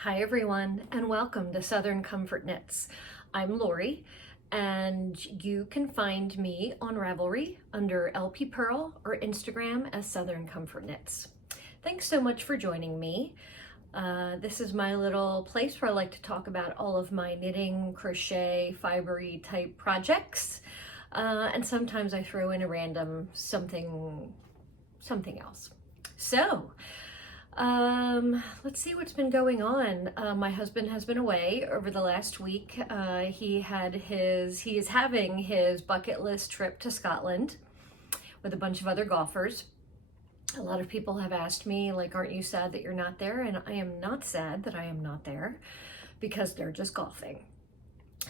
Hi everyone, and welcome to Southern Comfort Knits. I'm Lori, and you can find me on Ravelry under LP Purl or Instagram as Southern Comfort Knits. Thanks so much for joining me. This is my little place where I like to talk about all of my knitting, crochet, fibery type projects, and sometimes I throw in a random something else. So, let's see what's been going on. My husband has been away over the last week. He is having his bucket list trip to Scotland with a bunch of other golfers. A lot of people have asked me, like, aren't you sad that you're not there? And I am not sad that I am not there because they're just golfing.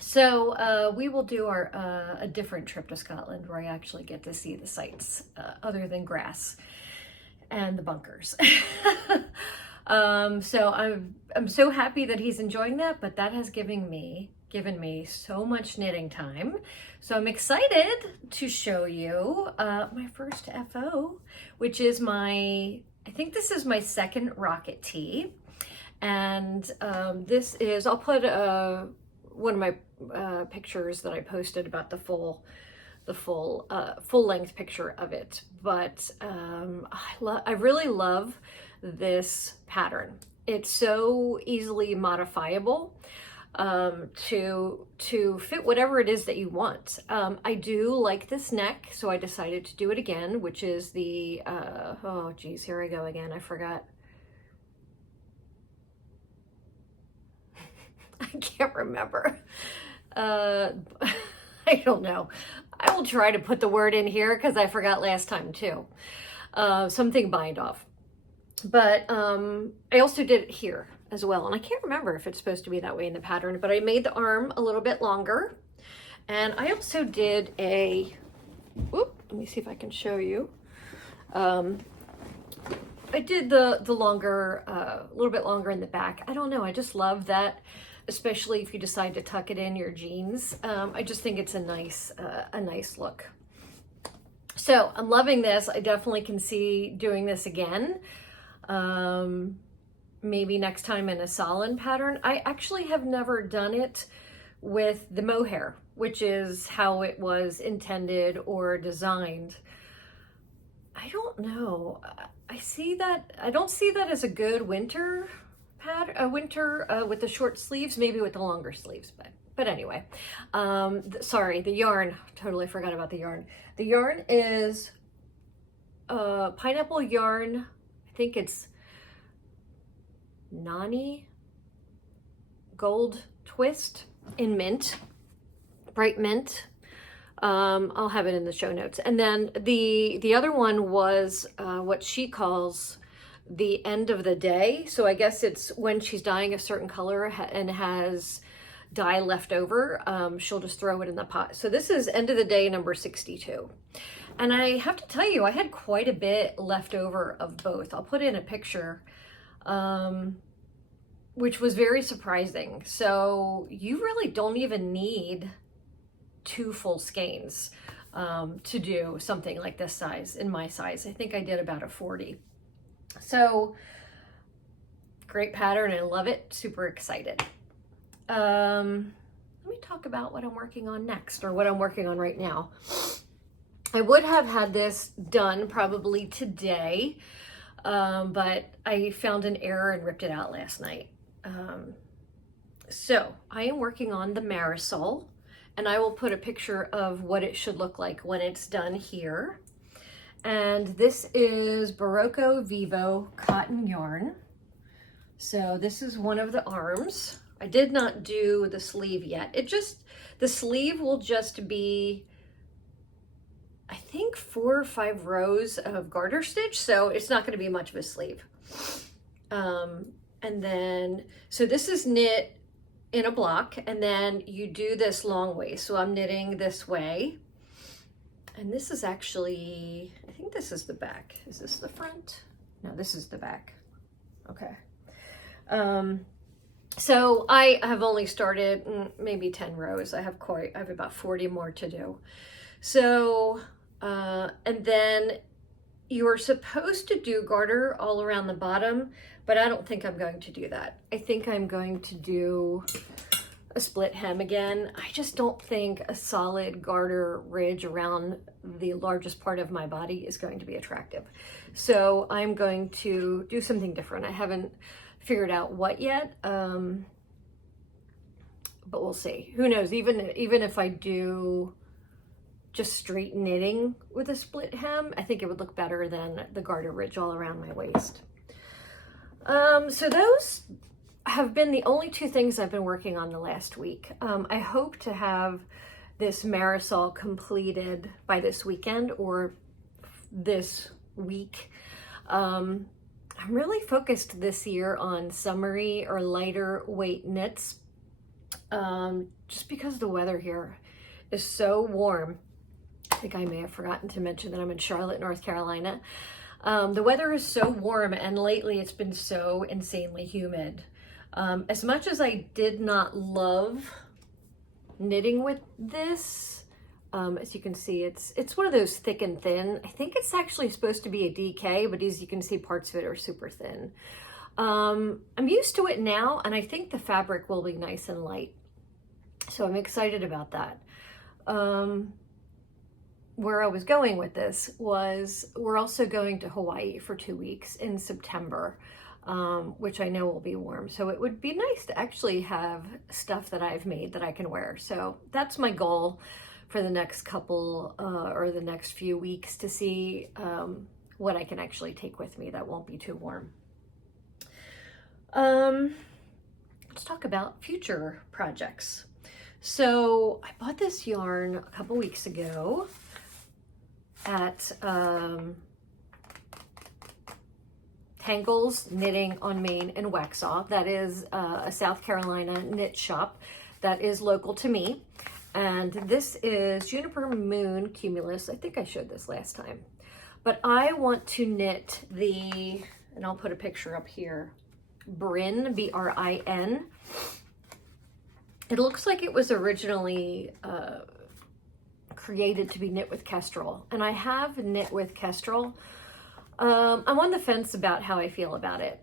So we will do a different trip to Scotland where I actually get to see the sights other than grass and the bunkers. So I'm so happy that he's enjoying that, but that has given me so much knitting time. So I'm excited to show you my first FO, which is I think this is my second rocket tee. And this is, I'll put one of my pictures that I posted about the full length picture of it. But I really love this pattern. It's so easily modifiable to fit whatever it is that you want. I do like this neck, so I decided to do it again, which is the oh geez, here I go again. I forgot. I can't remember. I don't know. I will try to put the word in here because I forgot last time too. Something bind off. But I also did it here as well. And I can't remember if it's supposed to be that way in the pattern, but I made the arm a little bit longer. And I also did let me see if I can show you. I did the longer, a little bit longer in the back. I don't know. I just love that. Especially if you decide to tuck it in your jeans. I just think it's a nice look. So I'm loving this. I definitely can see doing this again. Maybe next time in a Solin pattern. I actually have never done it with the mohair, which is how it was intended or designed. I don't know. I don't see that as a good winter with the short sleeves, maybe with the longer sleeves, but anyway. Sorry, the yarn, totally forgot about the yarn. The yarn is pineapple yarn. I think it's Nani Gold Twist in mint, bright mint. I'll have it in the show notes. And then the other one was what she calls the end of the day. So I guess it's when she's dyeing a certain color and has dye left over, she'll just throw it in the pot. So this is end of the day number 62. And I have to tell you, I had quite a bit left over of both. I'll put in a picture, which was very surprising. So you really don't even need 2 full skeins to do something like this size, in my size. I think I did about a 40. So great pattern. I love it. Super excited. Let me talk about what I'm working on next, or what I'm working on right now. I would have had this done probably today, but I found an error and ripped it out last night. So I am working on the Marisol, and I will put a picture of what it should look like when it's done here. And this is Berroco Vivo cotton yarn. So this is one of the arms. I did not do the sleeve yet. The sleeve will just be, I think 4 or 5 rows of garter stitch. So it's not gonna be much of a sleeve. And then, so this is knit in a block, and then you do this long way. So I'm knitting this way. And this is actually, I think this is the back. Is this the front? No, this is the back. Okay. So I have only started maybe 10 rows. I have about 40 more to do. So, and then you're supposed to do garter all around the bottom, but I don't think I'm going to do that. I think I'm going to do a split hem again. I just don't think a solid garter ridge around the largest part of my body is going to be attractive. So I'm going to do something different. I haven't figured out what yet, but we'll see. Who knows? Even if I do just straight knitting with a split hem, I think it would look better than the garter ridge all around my waist. So those have been the only two things I've been working on the last week. I hope to have this Marisol completed by this weekend or this week. I'm really focused this year on summery or lighter weight knits, just because the weather here is so warm. I think I may have forgotten to mention that I'm in Charlotte, North Carolina. The weather is so warm, and lately it's been so insanely humid. As much as I did not love knitting with this, as you can see, it's one of those thick and thin. I think it's actually supposed to be a DK, but as you can see, parts of it are super thin. I'm used to it now, and I think the fabric will be nice and light. So I'm excited about that. Where I was going with this was we're also going to Hawaii for 2 weeks in September. Which I know will be warm. So it would be nice to actually have stuff that I've made that I can wear. So that's my goal for the next couple or the next few weeks, to see what I can actually take with me that won't be too warm. Let's talk about future projects. So I bought this yarn a couple weeks ago at Tangles Knitting on Main in Waxhaw. That is a South Carolina knit shop that is local to me. And this is Juniper Moon Cumulus. I think I showed this last time. But I want to knit the, and I'll put a picture up here, Brin, B-R-I-N. It looks like it was originally created to be knit with Kestrel. And I have knit with Kestrel. I'm on the fence about how I feel about it.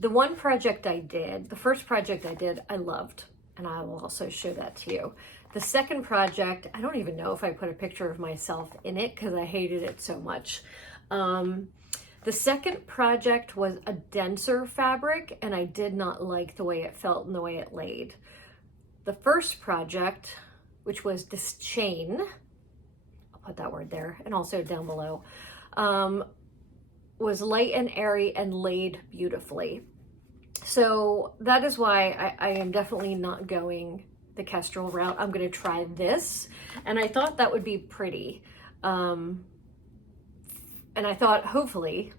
The one project I did, the first project I did, I loved, and I will also show that to you. The second project, I don't even know if I put a picture of myself in it because I hated it so much. The second project was a denser fabric, and I did not like the way it felt and the way it laid. The first project, which was this chain, I'll put that word there, and also down below, was light and airy and laid beautifully. So that is why I am definitely not going the Kestrel route. I'm going to try this, and I thought that would be pretty. And I thought, hopefully,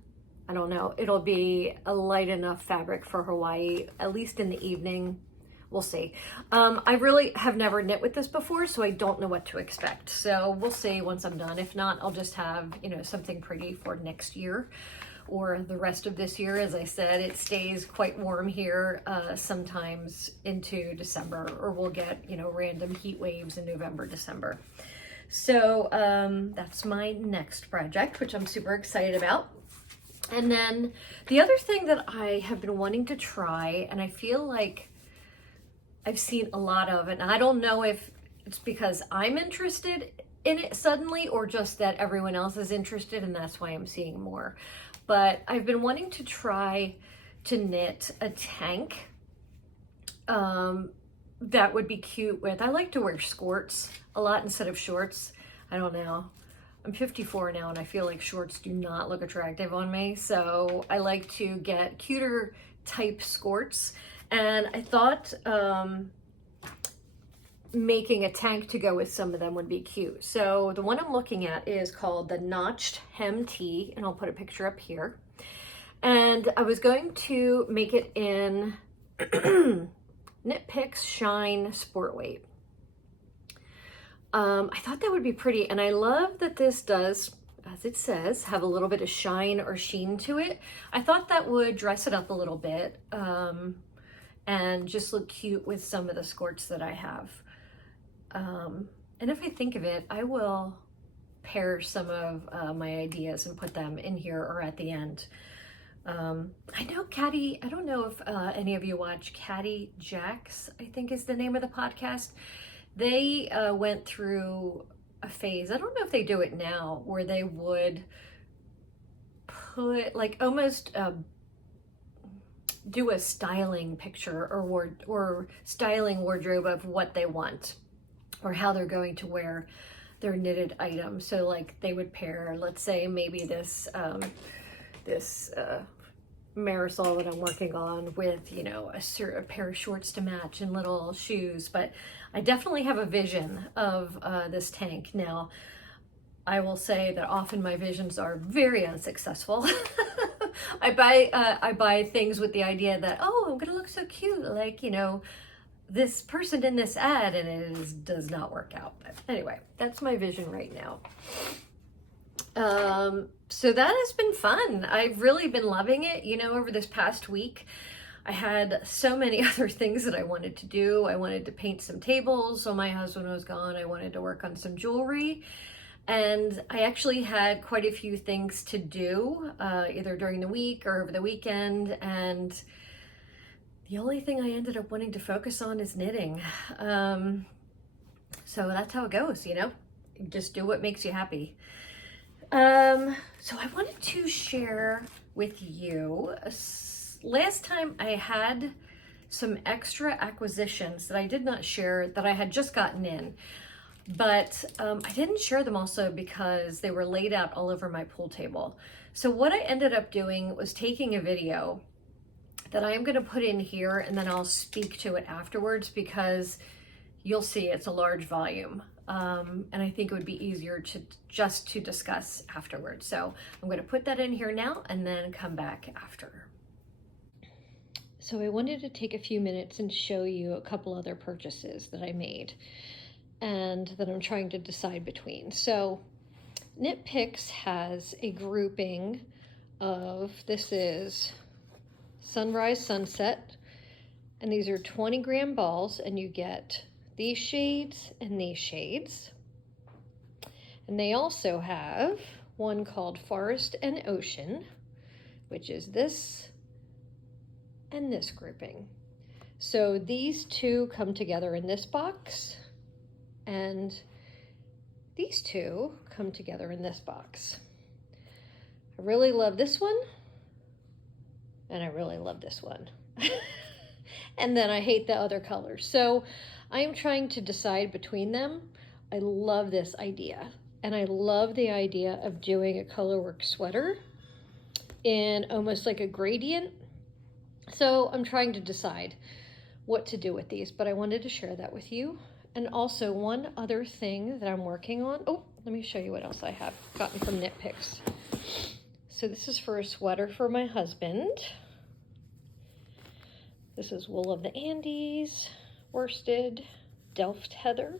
I don't know, it'll be a light enough fabric for Hawaii, at least in the evening. We'll see. I really have never knit with this before, so I don't know what to expect. So we'll see once I'm done. If not, I'll just have, something pretty for next year or the rest of this year. As I said, it stays quite warm here, sometimes into December, or we'll get, random heat waves in November, December. So that's my next project, which I'm super excited about. And then the other thing that I have been wanting to try, and I feel like I've seen a lot of it, and I don't know if it's because I'm interested in it suddenly or just that everyone else is interested and that's why I'm seeing more. But I've been wanting to try to knit a tank that would be cute with, I like to wear skirts a lot instead of shorts. I don't know. I'm 54 now and I feel like shorts do not look attractive on me. So I like to get cuter type skirts. And I thought making a tank to go with some of them would be cute. So the one I'm looking at is called the Notched Hem Tee, and I'll put a picture up here. And I was going to make it in Knit Picks Shine Sport Weight. I thought that would be pretty, and I love that this does, as it says, have a little bit of shine or sheen to it. I thought that would dress it up a little bit. And just look cute with some of the skirts that I have. And if I think of it, I will pair some of my ideas and put them in here or at the end. I know Caddy, I don't know if any of you watch Caddy Jacks, I think is the name of the podcast. They went through a phase, I don't know if they do it now, where they would put like almost do a styling picture or styling wardrobe of what they want or how they're going to wear their knitted item. So like they would pair, let's say maybe this Marisol that I'm working on with, you know, a pair of shorts to match and little shoes. But I definitely have a vision of this tank. Now, I will say that often my visions are very unsuccessful. I buy things with the idea that, oh, I'm gonna look so cute, like, you know, this person in this ad, and it does not work out. But anyway, that's my vision right now. So that has been fun. I've really been loving it. You know, over this past week, I had so many other things that I wanted to do. I wanted to paint some tables while my husband was gone. I wanted to work on some jewelry. And I actually had quite a few things to do, either during the week or over the weekend. And the only thing I ended up wanting to focus on is knitting. So that's how it goes, you know, just do what makes you happy. So I wanted to share with you, last time I had some extra acquisitions that I did not share that I had just gotten in. But I didn't share them also because they were laid out all over my pool table. So what I ended up doing was taking a video that I am going to put in here, and then I'll speak to it afterwards because you'll see it's a large volume. And I think it would be easier to just to discuss afterwards. So I'm going to put that in here now and then come back after. So I wanted to take a few minutes and show you a couple other purchases that I made and that I'm trying to decide between. So Knit Picks has a grouping of, this is Sunrise Sunset, and these are 20-gram balls, and you get these shades and these shades. And they also have one called Forest and Ocean, which is this and this grouping. So these two come together in this box, and these two come together in this box. I really love this one, and I really love this one. And then I hate the other colors. So I am trying to decide between them. I love this idea, and I love the idea of doing a colorwork sweater in almost like a gradient. So I'm trying to decide what to do with these, but I wanted to share that with you. And also one other thing that I'm working on. Oh, let me show you what else I have gotten from Knit Picks. So this is for a sweater for my husband. This is wool of the Andes, worsted, Delft heather.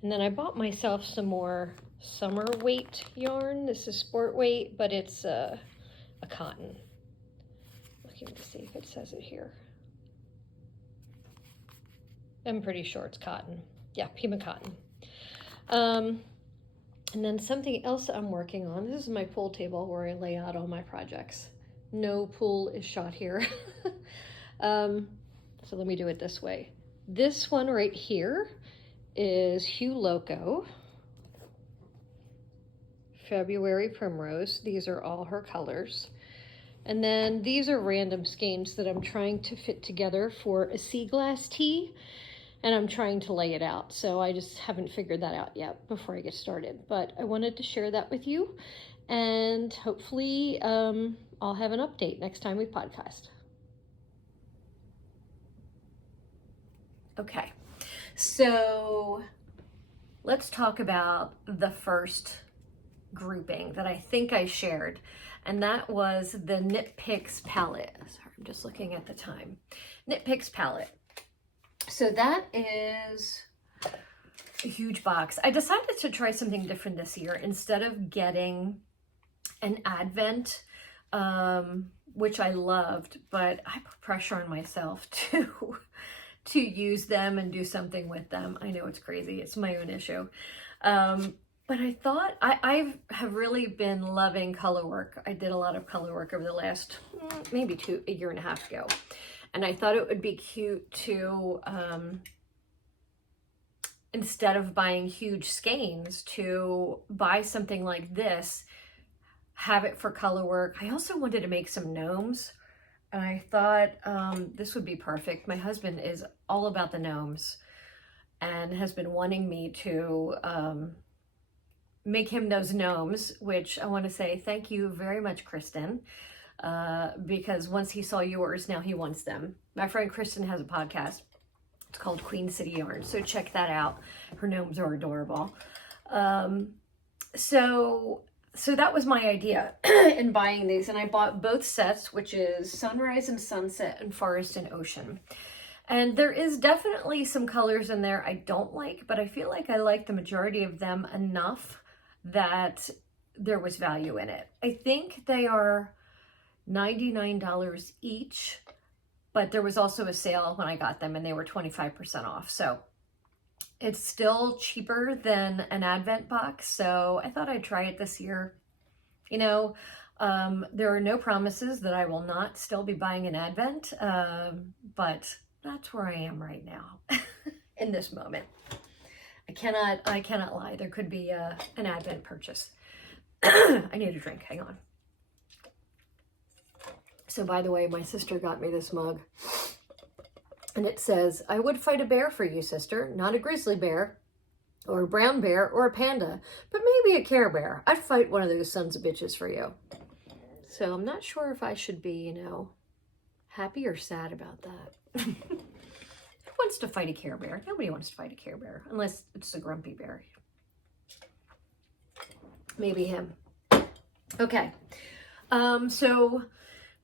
And then I bought myself some more summer weight yarn. This is sport weight, but it's a cotton. Looking to see if it says it here. I'm pretty sure it's cotton. Yeah, Pima cotton. And then something else I'm working on. This is my pool table where I lay out all my projects. No pool is shot here. So let me do it this way. This one right here is Hue Loco, February Primrose. These are all her colors. And then these are random skeins that I'm trying to fit together for a sea glass tee, and I'm trying to lay it out. So I just haven't figured that out yet before I get started. But I wanted to share that with you, and hopefully I'll have an update next time we podcast. Okay, so let's talk about the first grouping that I think I shared, and that was the Knit Picks palette. Sorry, I'm just looking at the time. Knit Picks palette. So that is a huge box. I decided to try something different this year. Instead of getting an Advent, which I loved, but I put pressure on myself to use them and do something with them. I know it's crazy. It's my own issue. But I thought, I have really been loving color work. I did a lot of color work over the last, maybe a year and a half ago. And I thought it would be cute to, instead of buying huge skeins, to buy something like this, have it for color work. I also wanted to make some gnomes. And I thought this would be perfect. My husband is all about the gnomes and has been wanting me to make him those gnomes, which I want to say thank you very much, Kristen, because once he saw yours, now he wants them. My friend Kristen has a podcast. It's called Queen City Yarn, so check that out. Her gnomes are adorable. So that was my idea in buying these, and I bought both sets, which is Sunrise and Sunset and Forest and Ocean. And there is definitely some colors in there I don't like, but I feel like I like the majority of them enough that there was value in it. I think they are $99 each, but there was also a sale when I got them and they were 25% off. So it's still cheaper than an Advent box. So I thought I'd try it this year. You know, there are no promises that I will not still be buying an Advent, but that's where I am right now in this moment. I cannot lie. There could be an Advent purchase. I need a drink. Hang on. So by the way, my sister got me this mug. And it says, I would fight a bear for you, sister. Not a grizzly bear, or a brown bear, or a panda, but maybe a Care Bear. I'd fight one of those sons of bitches for you. So I'm not sure if I should be, you know, happy or sad about that. Who wants to fight a Care Bear? Nobody wants to fight a Care Bear, unless it's a grumpy bear. Maybe him. Okay. So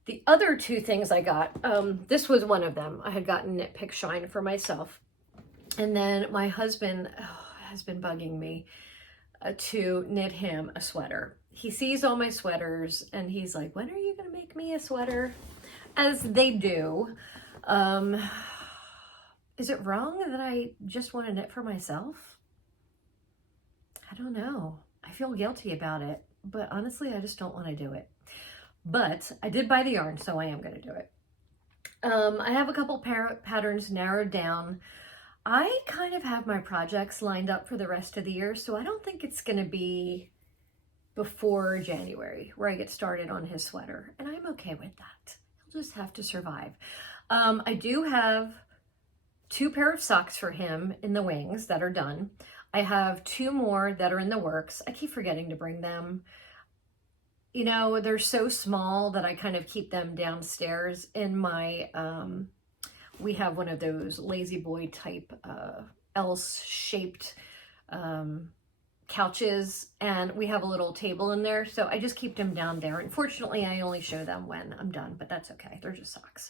the other two things I got, this was one of them. I had gotten Knit Pick Shine for myself. And then my husband has been bugging me to knit him a sweater. He sees all my sweaters and he's like, when are you going to make me a sweater? As they do. Is it wrong that I just want to knit for myself? I don't know. I feel guilty about it, but honestly, I just don't want to do it. But I did buy the yarn, so I am going to do it. I have a couple patterns narrowed down. I kind of have my projects lined up for the rest of the year, so I don't think it's going to be before January where I get started on his sweater, and I'm okay with that. He'll just have to survive. I do have 2 pair of socks for him in the wings that are done. I have 2 more that are in the works. I keep forgetting to bring them. You know, they're so small that I kind of keep them downstairs in my, we have one of those lazy boy type L-shaped couches, and we have a little table in there, so I just keep them down there. Unfortunately, I only show them when I'm done, but that's okay. They're just socks.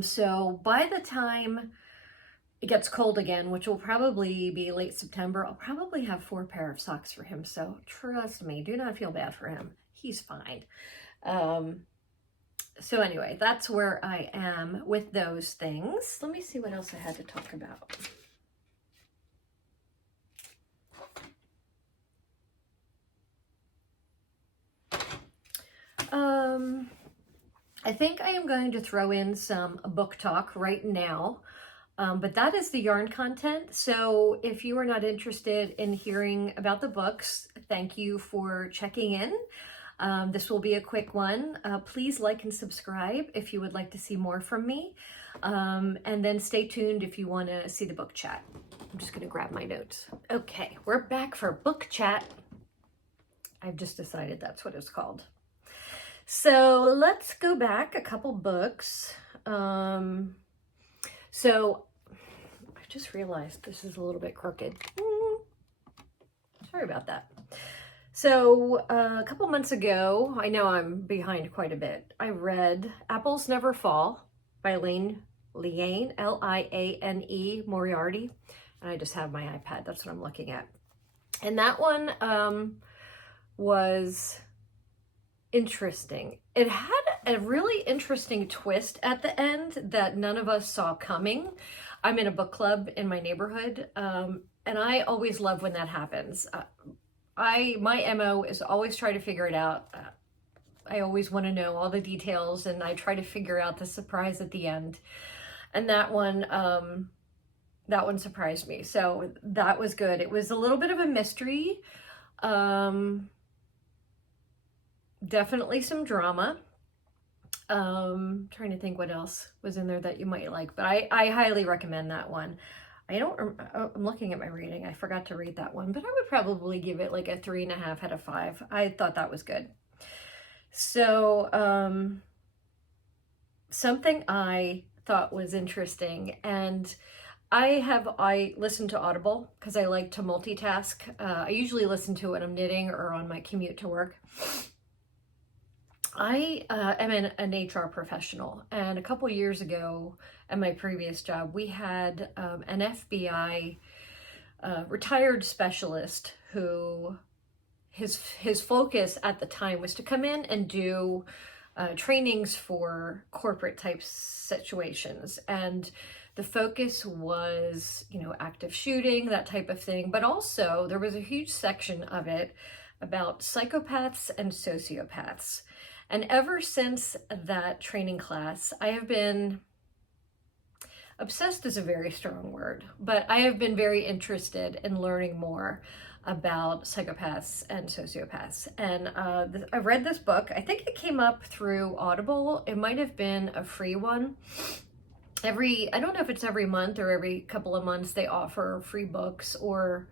So by the time it gets cold again, which will probably be late September, I'll probably have 4 pair of socks for him. So trust me, do not feel bad for him. He's fine. So anyway, that's where I am with those things. Let me see what else I had to talk about. I think I am going to throw in some book talk right now. But that is the yarn content. So if you are not interested in hearing about the books, thank you for checking in. This will be a quick one. Please like and subscribe if you would like to see more from me. And then stay tuned if you want to see the book chat. I'm just going to grab my notes. Okay, we're back for book chat. I've just decided that's what it's called. So let's go back a couple books. So I just realized this is a little bit crooked. Sorry about that. So a couple months ago, I know I'm behind quite a bit, I read Apples Never Fall by Liane, L-I-A-N-E, Moriarty. And I just have my iPad. That's what I'm looking at. And that one was interesting. It had a really interesting twist at the end that none of us saw coming. I'm in a book club in my neighborhood, and And I always love when that happens. My MO is always try to figure it out. I always want to know all the details, and I try to figure out the surprise at the end. And that one surprised me. So that was good. It was a little bit of a mystery. Definitely some drama. Trying to think what else was in there that you might like, but I highly recommend that one. I'm looking at my rating. I forgot to rate that one, but I would probably give it like a 3.5 out of 5. I thought that was good. So, something I thought was interesting, and I listen to Audible because I like to multitask. I usually listen to it when I'm knitting or on my commute to work. I am an HR professional, and a couple years ago at my previous job, we had an FBI retired specialist who his focus at the time was to come in and do trainings for corporate type situations. And the focus was, active shooting, that type of thing. But also there was a huge section of it about psychopaths and sociopaths. And ever since that training class, I have been, obsessed is a very strong word, but I have been very interested in learning more about psychopaths and sociopaths. And I read this book. I think it came up through Audible. It might have been a free one. I don't know if it's every month or every couple of months they offer free books, or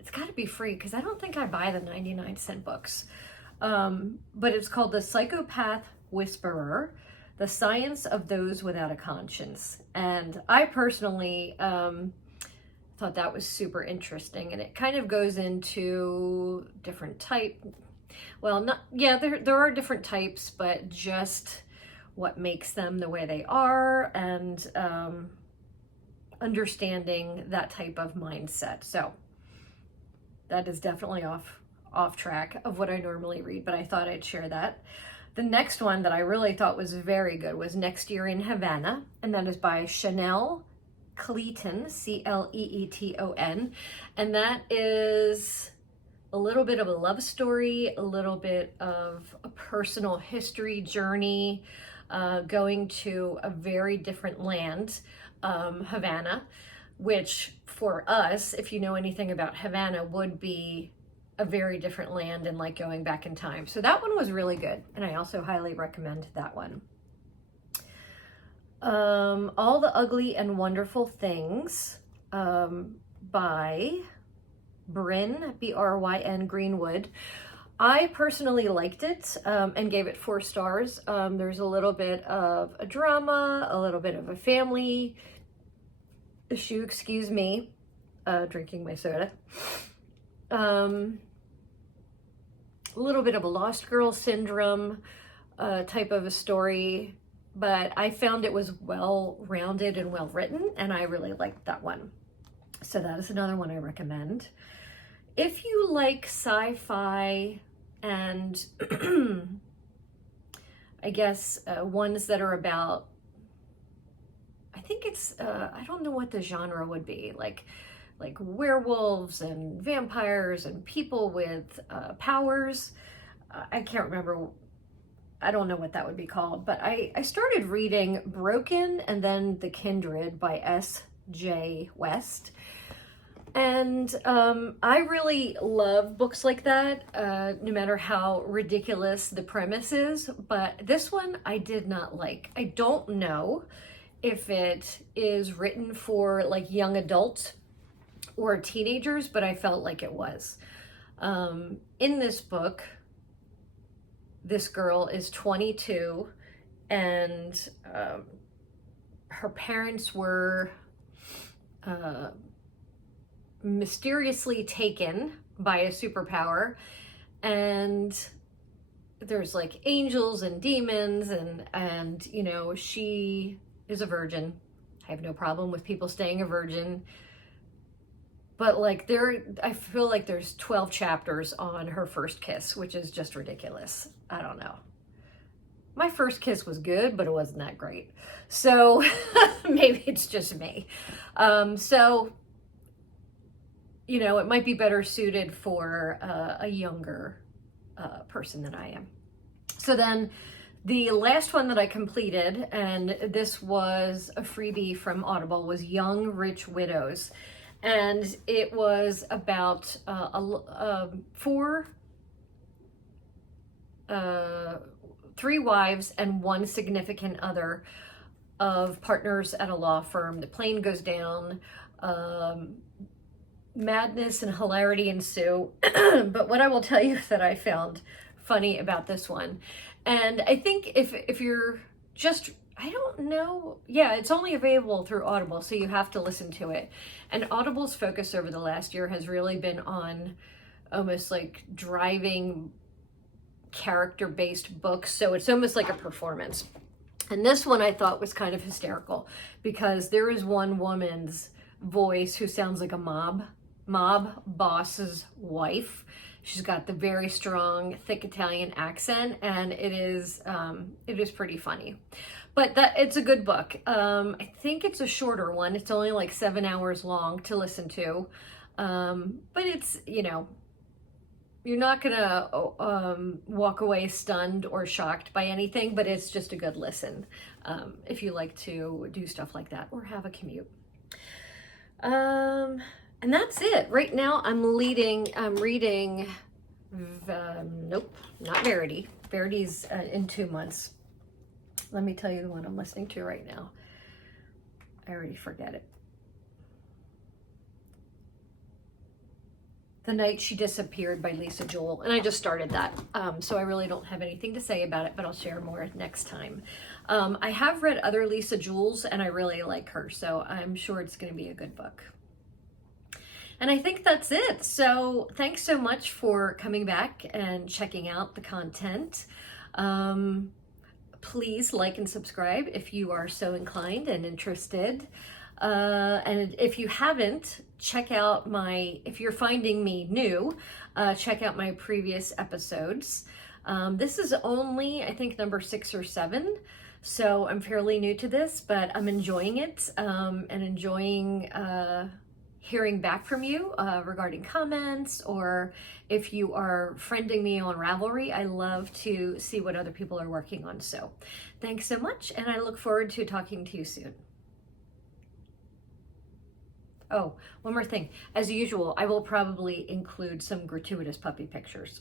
it's got to be free because I don't think I buy the 99-cent books. But it's called The Psychopath Whisperer, The Science of Those Without a Conscience. And I personally thought that was super interesting. And it kind of goes into different there are different types, but just what makes them the way they are, and understanding that type of mindset. So that is definitely off track of what I normally read, but I thought I'd share that. The next one that I really thought was very good was Next Year in Havana, and that is by Chanel Cleeton, Cleeton, and that is a little bit of a love story, a little bit of a personal history journey, going to a very different land, Havana, which for us, if you know anything about Havana, would be a very different land and like going back in time. So that one was really good, and I also highly recommend that one. All the Ugly and Wonderful Things by Brin, Bryn, Greenwood. I personally liked it and gave it 4 stars. There's a little bit of a drama, a little bit of a family issue, excuse me, drinking my soda. A little bit of a lost girl syndrome type of a story, but I found it was well-rounded and well-written, and I really liked that one. So that is another one I recommend. If you like sci-fi and I guess ones that are about, I think it's, I don't know what the genre would be, like werewolves and vampires and people with powers. I can't remember. I don't know what that would be called, but I started reading Broken and then The Kindred by S.J. West. And I really love books like that, no matter how ridiculous the premise is. But this one I did not like. I don't know if it is written for like young adults or teenagers, but I felt like it was. In this book, this girl is 22, and her parents were mysteriously taken by a superpower, and there's like angels and demons, and you know, she is a virgin. I have no problem with people staying a virgin, but like I feel like there's 12 chapters on her first kiss, which is just ridiculous. I don't know. My first kiss was good, but it wasn't that great. So maybe it's just me. So you know, it might be better suited for a younger person than I am. So then the last one that I completed, and this was a freebie from Audible, was Young Rich Widows. And it was about three wives and one significant other of partners at a law firm. The plane goes down, madness and hilarity ensue. But what I will tell you that I found funny about this one, and I think if you're just, I don't know, yeah, it's only available through Audible, so you have to listen to it. And Audible's focus over the last year has really been on almost like driving character-based books, so it's almost like a performance. And this one I thought was kind of hysterical because there is one woman's voice who sounds like a mob boss's wife. She's got the very strong, thick Italian accent, and it is pretty funny. But it's a good book. I think it's a shorter one. It's only like 7 hours long to listen to. But it's, you know, you're not gonna walk away stunned or shocked by anything, but it's just a good listen if you like to do stuff like that or have a commute. And that's it. Right now I'm reading, nope, not Verity. Verity's in 2 months. Let me tell you the one I'm listening to right now. I already forget it. The Night She Disappeared by Lisa Joel. And I just started that. So I really don't have anything to say about it, but I'll share more next time. I have read other Lisa Joels and I really like her. So I'm sure it's going to be a good book. And I think that's it. So thanks so much for coming back and checking out the content. Please like and subscribe if you are so inclined and interested. And if you haven't, check out if you're finding me new, check out my previous episodes. This is only, I think, number 6 or 7. So I'm fairly new to this, but I'm enjoying it, and enjoying hearing back from you regarding comments, or if you are friending me on Ravelry. I love to see what other people are working on. So thanks so much, and I look forward to talking to you soon. Oh, one more thing. As usual, I will probably include some gratuitous puppy pictures.